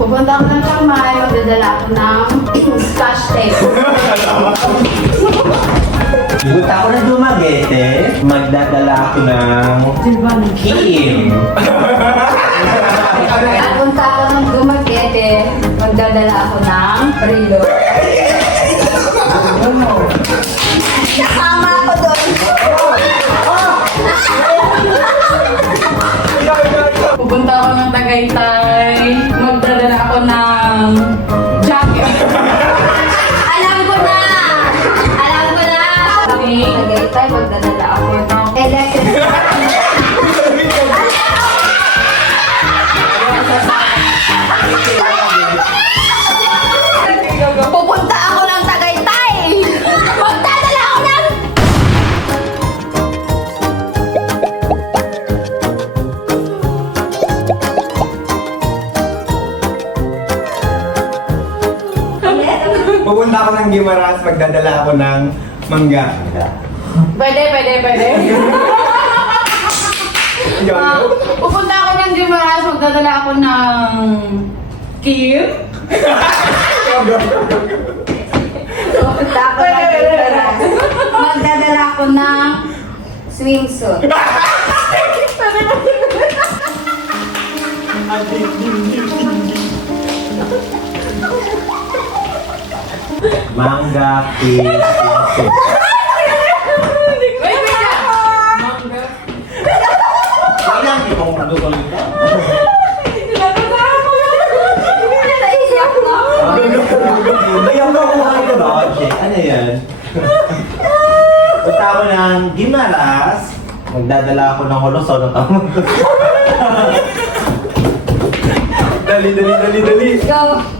Pupunta ako ng kamay, magdadala ako ng scotch tape. Pupunta ako ng Dumaguete, magdadala ako ng Kim. Pupunta ako ng Dumaguete, magdadala ako ng Rilo. Nakama ako doon. Pupunta ako ng Tagaytay, ng jacket. ng Gimaras, magdadala ako ng mangga. Pwede, pwede, pwede. Yun. Ah, pupunta ako ng Gimaras, magdadala ako ng... Kim? Pupunta ako ng Gimaras. Magdadala ako ng swimsuit. Wait, wait lang. Manga. Ay lang, itong pagdudol nito. Ayaw na kuha ko. Ano yan? Punta ako ng Gimaras, magdadala ako ng Holoson ng tamang Dali, dali, dali, dali. Go.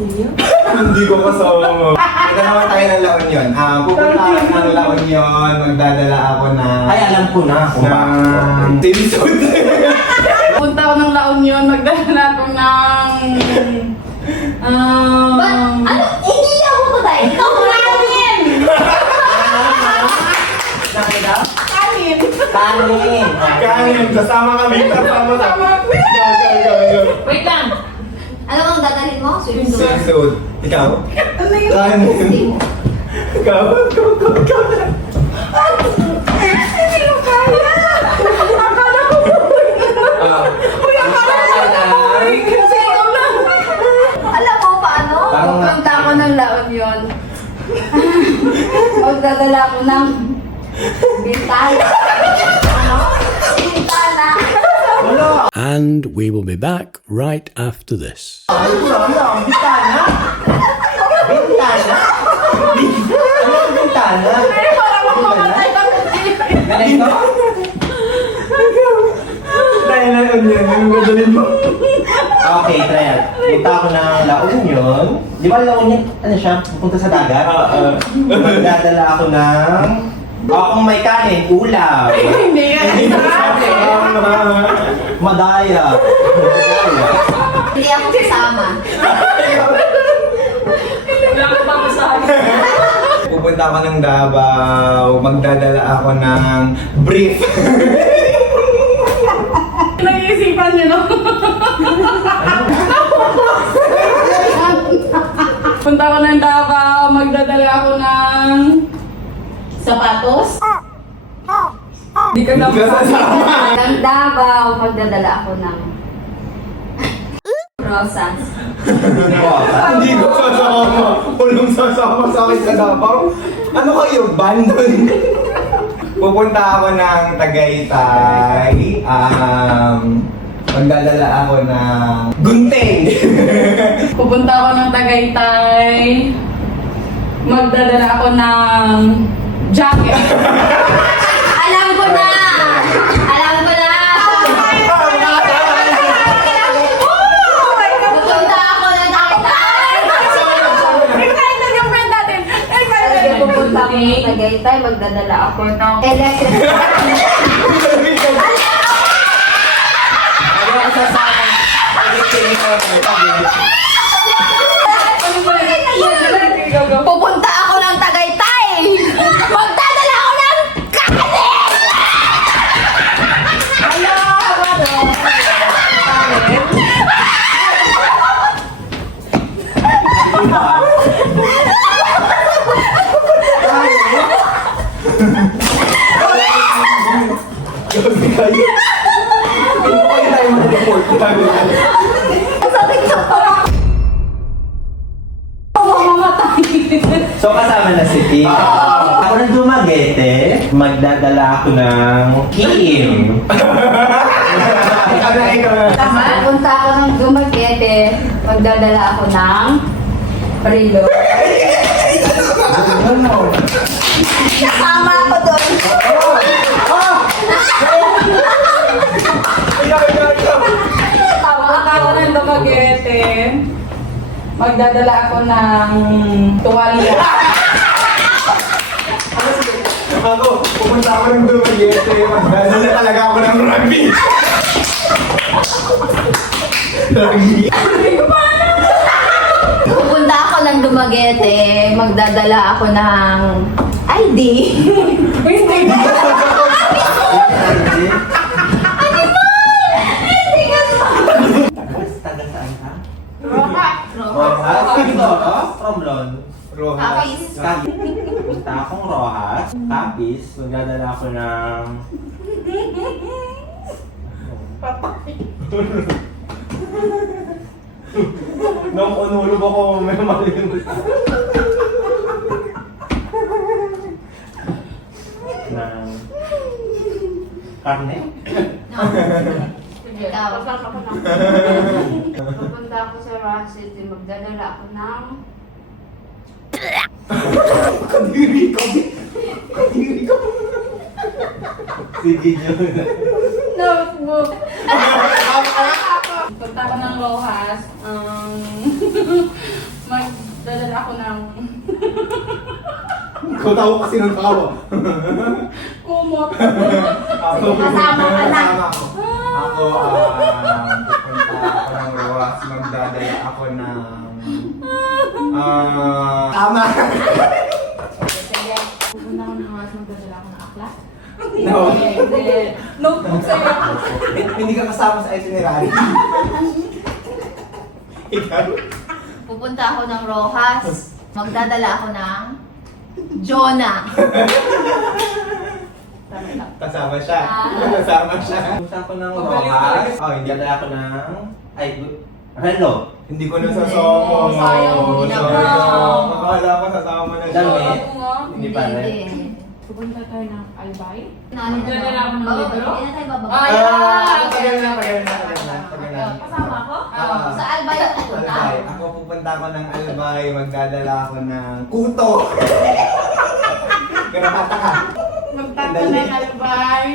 Silyo. Hindi ko kasama mo. Ito naman tayo ng La Union. Ah, pupunta ako ng La Union, magdadala ako na... Ay, alam ko na kung bakit. ng swimsuit. Punta ako ng La Union, magdala ako ng... Um, Ba? Ano? Hindi ako to dahil. Ikaw kanin! Kanin! Kanin. Kanin, sasama kami. Sasama kami. Go, go, go, go. Wait lang! Ano bang dadalhin mo? Swimsuit. Swimsuit. Ikaw? Ano yun? Kanin. Ikaw? Go, go, go. Hindi ko kaya! Akala ko Ah, Uy, akala ko na Kasi ikaw lang! Alam mo paano? Parang Pupunta ako ng La Union. Magdadala ako ng bintana. And we will be back right after this. Ay, wala. Bintana. Bintana. Ano yung bintana? Eh, parang mamamatay ka Ganito? tayo na Union. Anong dadalhin mo? Okay, try it. Punta ako ng La Union. Di ba La Union, ano siya? Punta sa dagat? Ah, ah. Magdadala ako ng... Oh, kung may kanin, ulam. Hindi ka sabi! Madaya. Madaya. Hindi ako kasama. Wala masabi. Pupunta ako ng Davao, magdadala ako ng brief. Nag-iisipan niyo, no? Punta ako ng Davao, magdadala ako ng sapatos. Hindi ka dapat Kasama. Ng Davao, magdadala ako ng rosas. Hindi ko sasama. Walang sasama sa akin sa Davao. Ano kayo, bandon? Pupunta ako ng Tagaytay. Um, magdadala ako ng gunting. Pupunta ako ng Tagaytay. Magdadala ako ng jacket. Alam ko na! Alam ko na! Pupunta ako na Tagaytay! Pupunta ako na Tagaytay, magdadala ako ng electric. Ano sasama? Kayo. Hindi ko kayo tayo mag-report. Gabi kayo. So kasama na si Kim. Ako nang dumagete, magdadala ako ng Kim. Ano ikaw na? Punta ako ng Dumaguete, magdadala ako ng Barilo. Kasama ako doon. Punta ako ng Dumaguete, magdadala ako ng tuwalya. Ako, pumunta ako ng Dumaguete. Magdadala talaga ako ng rugby. Rugby. Pupunta ako ng Dumaguete, magdadala ako ng ID. Tagas, tagas Rojas? Ito, Romlon. Rojas. Kapis. Punta akong Rojas. Tapis, magdadala ako ng... Nung unulog ako, may malinis. ng... Karne? Pupunta ako sa Rojas City, magdadala ako ng Kadiri ko. Kadiri ko. Sige nyo. notebook. Punta ako ng Rojas, um, magdadala ako ng Ikaw tawa kasi ng tawa. kumot. Ako, Kasama ka na. ako. Ako, ah, pupunta ako ng Rojas. Magdadala ako ng... Ah... tama. Sige, pupunta ako ng Rojas, magdadala ako ng aklat. No. Hindi. Notebook sa'yo. Hindi ka kasama sa itinerary. Ikaw? Pupunta ako ng Rojas, magdadala ako ng Jonah. Tama lang. Kasama siya. Ah. Kasama siya. Punta ako ng Rojas. talaga. Oh, hindi dala ako ng... Ay, relo. Hindi ko nasasomo. Sayang, hindi na Sorry pa. ko. Akala ko sasama na siya. Dami. Ako nga. Hindi pa rin. Pupunta tayo ng Albay. Magdadala ako ng libro? Hindi na tayo bababa. Ah, Ayan! tagal na, tagal na, tagal na, tagal na. Kasama ako? Ah. Sa Albay ako pupunta. Albay. Ako pupunta ako ng Albay, magdadala ako ng kuto. Pero ka. Magpunta ako ng Albay.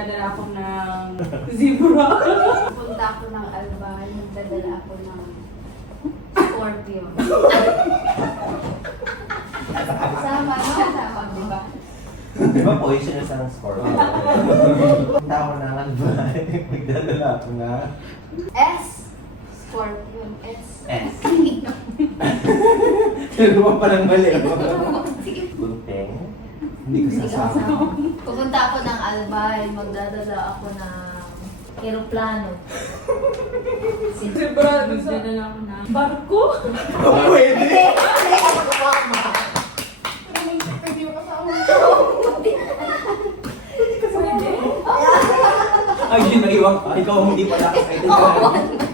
Magdadala ako ng zebra. Pupunta ako ng Albay. Magdadala ako ng Scorpio. Sama, no? Sama, di ba? Di ba poisonous ang scorpion? Punta ako ng Albay. Magdadala ako na... S. Scorpion. S. S. Sino ba palang mali? Hindi ko sasama. Pupunta ako ng Albay. Magdadala ako ng aeroplano. Magdadala ako ng barko. Pwede. Pwede. Ay, yun, naiwan ka. Ikaw ang hindi pala ka.